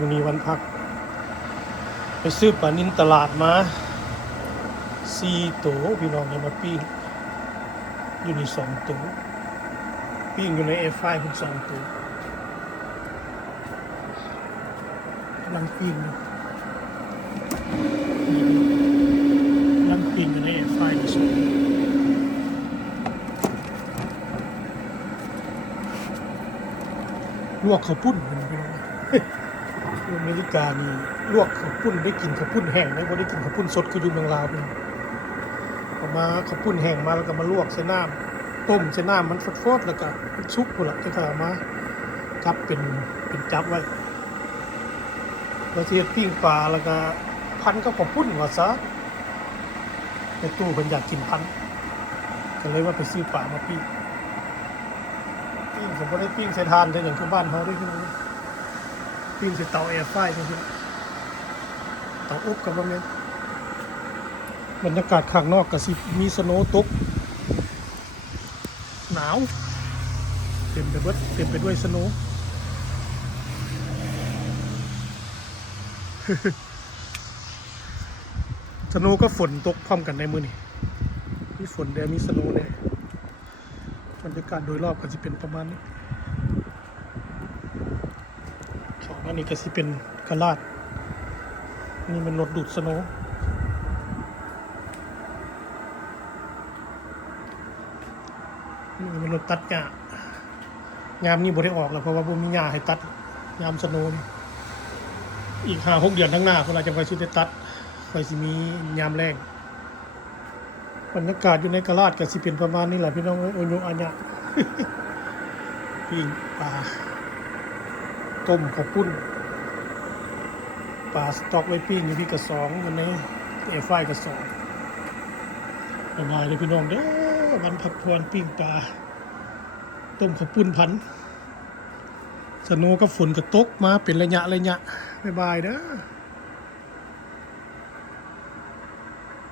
วันนี้วันพักไปซื้อปลานิลตลาดมา4 ตัวพี่น้องเอามาปิ้งอยู่นี่2 ตัวปิ้งอยู่ในแอร์ฟรายเพิ่น2 ตัวกำลังปิ้งอยู่กำลังปิ้งอยู่ในแอร์ฟรายอยู่ลวกข้าวปุ้นพี่น้องอเมริกานี่ลวกข้าวปุ้นได้กินข้าวปุ้นแห้งได้บ่ได้กินข้าวปุ้นสดคืออยู่เมืองลาวพี่น้องเอามาข้าวปุ้นแห้งมาแล้วก็มาลวกใส่น้ำต้มใส่น้ำมันฟดๆแล้วก็ชุบพุ่นล่ะจังก็เอามาจับเป็นจับไว้แล้วสิเฮ็ดปิ้งปลาแล้วก็พันกับข้าวปุ้นว่าซะในตู้เพิ่นอยากกินพันก็เลยว่าไปซื้อปลามาปิ้งก็บ่ได้ปิ้งใส่ถ่านแต่อย่างคือบ้านเฮาได้พี่น้องปิ้งใส่เตาแอร์ฟรายจังซี่เตาอบกับบ่แม่นบรรยากาศข้างนอกก็สิมีสโนว์ตกหนาวเต็มไปหมดเต็มไปด้วยสโนว์ สโนว์ก็ฝนตกพร้อมกันในมื้อนี้มีฝนแดมีสโนว์แดบรรยากาศโดยรอบก็สิเป็นประมาณนี้ข้างหน้านี้ก็สิเป็นกะลาดนี่มันรถดูดสโนว์นี่มันรถตัดหญ้ายามนี้บ่ได้ออกแล้วเพราะว่าบ่มีหญ้าให้ตัดยามสโนว์นี่อีก5-6 เดือนข้างหน้าเพิ่นอาจจะไปสิได้ตัดไปสิมียามแล้งบรรยากาศอยู่ในกะลาดก็สิเป็นประมาณนี้แหละพี่น้องเอ้ยโอโยอัญญะ ปิ้งปลาต้มข้าวปุ้นปลาสต๊อกไว้ปิ้งอยู่ที่กระสองอยู่ในแอร์ฟรายกระสองสบายเลยพี่น้องเด้อวันพักผ่อนปิ้งปลาต้มข้าวปุ้นพันสโนว์กับฝนก็ตกมาเป็นระยะบ๊ายบายเด้อ